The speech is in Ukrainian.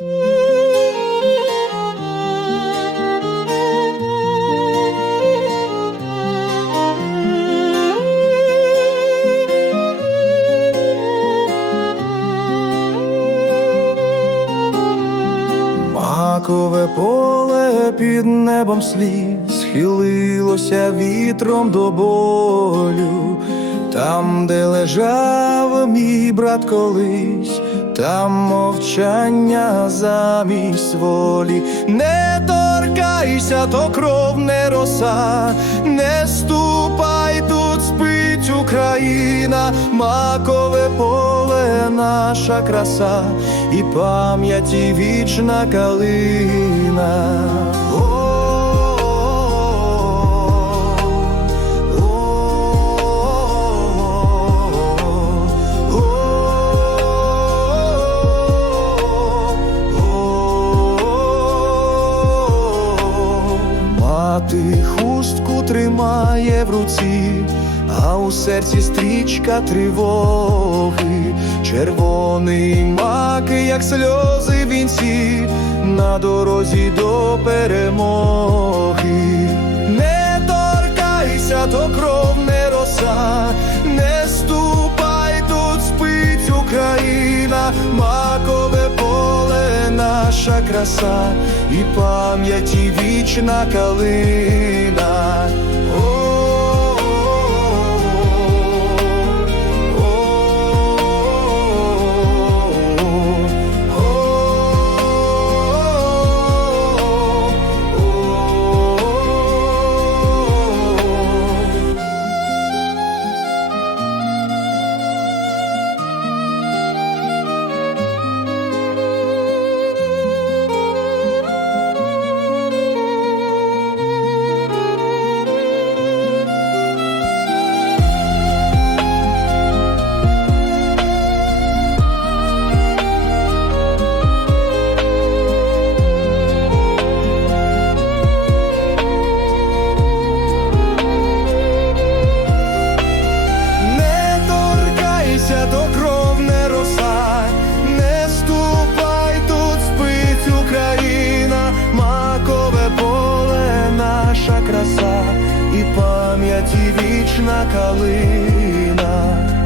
Макове поле під небом слів схилилося вітром до болю, там, де лежав мій брат колись, там мовчання замість волі. Не торкайся, то кров не роса, не ступай тут спить Україна, макове поле, наша краса і пам'яті вічна калина. Мати хустку тримає в руці, а у серці стрічка тривоги, червоний маки, як сльози вінці, на дорозі до перемоги. Не торкайся, до кров наша краса і пам'яті вічна калина. Наша краса і пам'яті вічна калина.